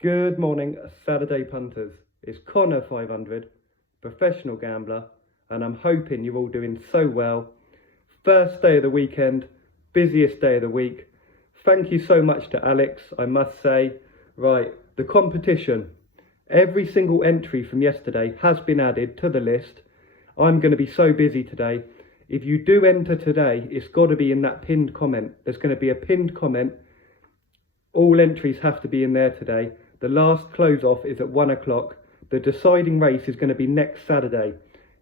Good morning, Saturday punters. It's Connor 500, professional gambler, and I'm hoping you're all doing so well. First day of the weekend, busiest day of the week. Thank you so much to Alex, I must say. Right, the competition. Every single entry from yesterday has been added to the list. I'm going to be so busy today. If you do enter today, it's got to be in that pinned comment. There's going to be a pinned comment. All entries have to be in there today. The last close off is at 1 o'clock. The deciding race is going to be next Saturday.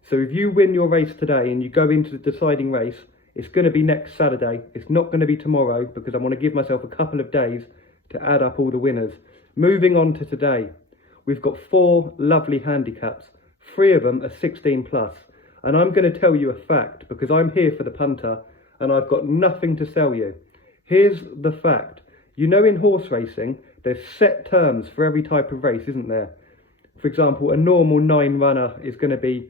So if you win your race today and you go into the deciding race, it's going to be next Saturday. It's not going to be tomorrow because I want to give myself a couple of days to add up all the winners. Moving on to today, we've got 4 lovely handicaps. 3 of them are 16 plus. And I'm going to tell you a fact because I'm here for the punter and I've got nothing to sell you. Here's the fact. You know, in horse racing, there's set terms for every type of race, isn't there? For example, a normal 9 runner is going to be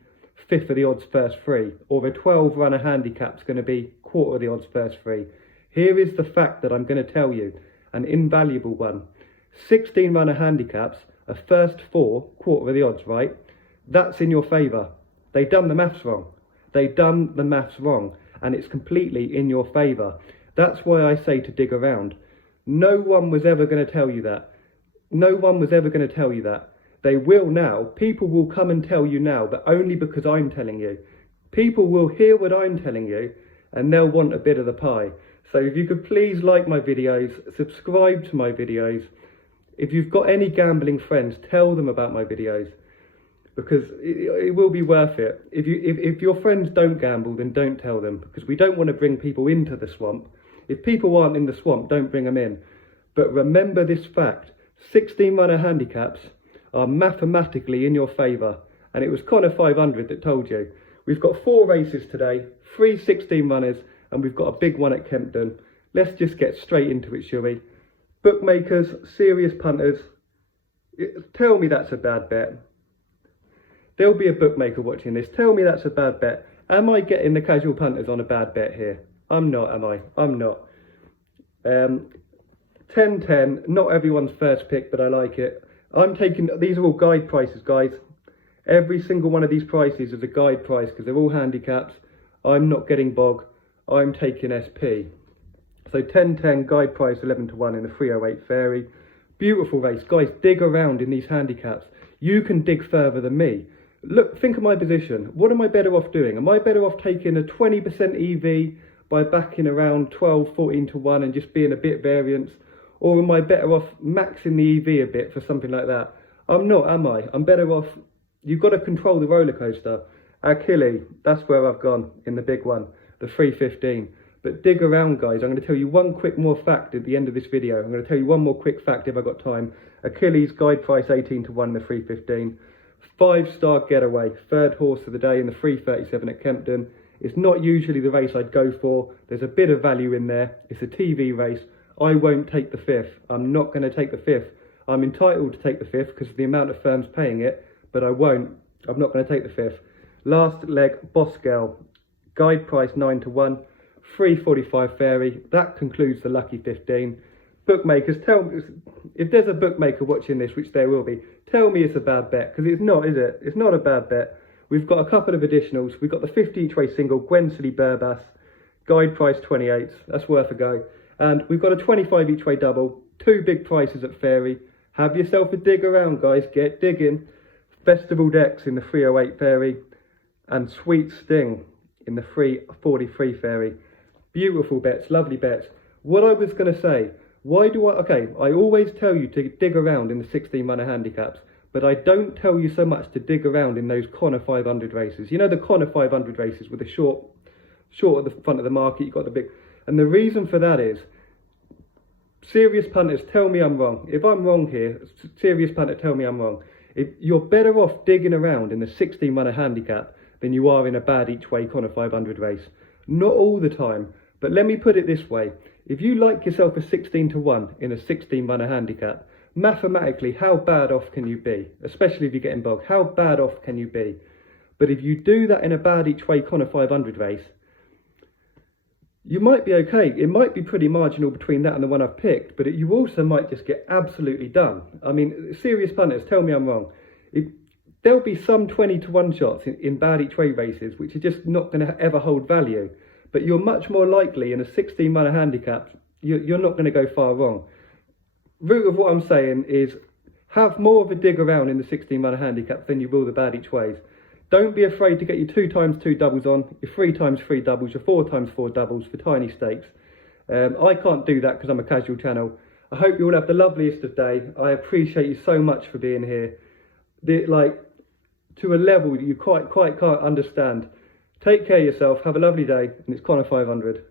5th of the odds first free, or a 12 runner handicap is going to be 1/4 of the odds first free. Here is the fact that I'm going to tell you, an invaluable one. 16 runner handicaps are first 4, 1/4 of the odds, right? That's in your favour. They've done the maths wrong. They've done the maths wrong, and it's completely in your favour. That's why I say to dig around. No one was ever going to tell you that. No one was ever going to tell you that. They will now. People will come and tell you now, but only because I'm telling you. People will hear what I'm telling you, and they'll want a bit of the pie. So if you could please like my videos, subscribe to my videos. If you've got any gambling friends, tell them about my videos, because it will be worth it. If your friends don't gamble, then don't tell them, because we don't want to bring people into the swamp. If people aren't in the swamp, don't bring them in. But remember this fact, 16 runner handicaps are mathematically in your favour. And it was Connor 500 that told you. We've got 4 races today, 3 16 runners, and we've got a big one at Kempton. Let's just get straight into it, shall we? Bookmakers, serious punters, tell me that's a bad bet. There'll be a bookmaker watching this. Tell me that's a bad bet. Am I getting the casual punters on a bad bet here? I'm not, am I? I'm not. 10-10, not everyone's first pick, but I like it. I'm taking, these are all guide prices, guys. Every single one of these prices is a guide price because they're all handicaps. I'm not getting bog. I'm taking SP. So 10-10, guide price 11-1 in the 308 Fairy. Beautiful race. Guys, dig around in these handicaps. You can dig further than me. Look, think of my position. What am I better off doing? Am I better off taking a 20% EV by backing around 12-14-1 and just being a bit variance? Or am I better off maxing the EV a bit for something like that? I'm not, am I? I'm better off. You've got to control the roller coaster. Achilles, that's where I've gone in the big one, the 315. But dig around, guys. I'm going to tell you one quick more fact at the end of this video. I'm going to tell you one more quick fact if I've got time. Achilles, guide price 18-1 in the 315. 5-star getaway, 3rd horse of the day in the 337 at Kempton. It's not usually the race I'd go for. There's a bit of value in there. It's a TV race. I won't take the 5th. I'm not going to take the 5th. I'm entitled to take the 5th because of the amount of firms paying it, but I won't. I'm not going to take the 5th. Last leg, Boss Girl. Guide price 9-1. 345 Fairy. That concludes the lucky 15. Bookmakers, tell me, if there's a bookmaker watching this, which there will be, tell me it's a bad bet, because it's not, is it? It's not a bad bet. We've got a couple of additionals. We've got the 50 each way single, Gwensley Burbass. Guide price 28. That's worth a go. And we've got a 25 each way double, 2 big prices at Fairy. Have yourself a dig around, guys. Get digging. Festival decks in the 308 Fairy. And Sweet Sting in the 343 Fairy. Beautiful bets, lovely bets. What I was going to say, I always tell you to dig around in the 16 runner handicaps, but I don't tell you so much to dig around in those Connor 500 races. You know the Connor 500 races with the short at the front of the market, you've got the big. And the reason for that is, serious punters, tell me I'm wrong. If I'm wrong here, serious punter, tell me I'm wrong. If you're better off digging around in the 16 runner handicap than you are in a bad each way Connor 500 race. Not all the time, but let me put it this way. If you like yourself a 16-1 in a 16 runner handicap, mathematically, how bad off can you be? Especially if you're getting bogged, how bad off can you be? But if you do that in a bad each way Connor 500 race, you might be okay. It might be pretty marginal between that and the one I've picked, but you also might just get absolutely done. I mean, serious punters, tell me I'm wrong. There'll be some 20 to 1 shots in bad each way races, which are just not going to ever hold value. But you're much more likely in a 16-runner handicap, you're not going to go far wrong. Root of what I'm saying is have more of a dig around in the 16-runner handicap than you will the bad each ways. Don't be afraid to get your 2x2 doubles on, your 3x3 doubles, your 4x4 doubles for tiny stakes. I can't do that because I'm a casual channel. I hope you all have the loveliest of day. I appreciate you so much for being here. To a level that you quite can't understand. Take care of yourself, have a lovely day, and it's Connor 500.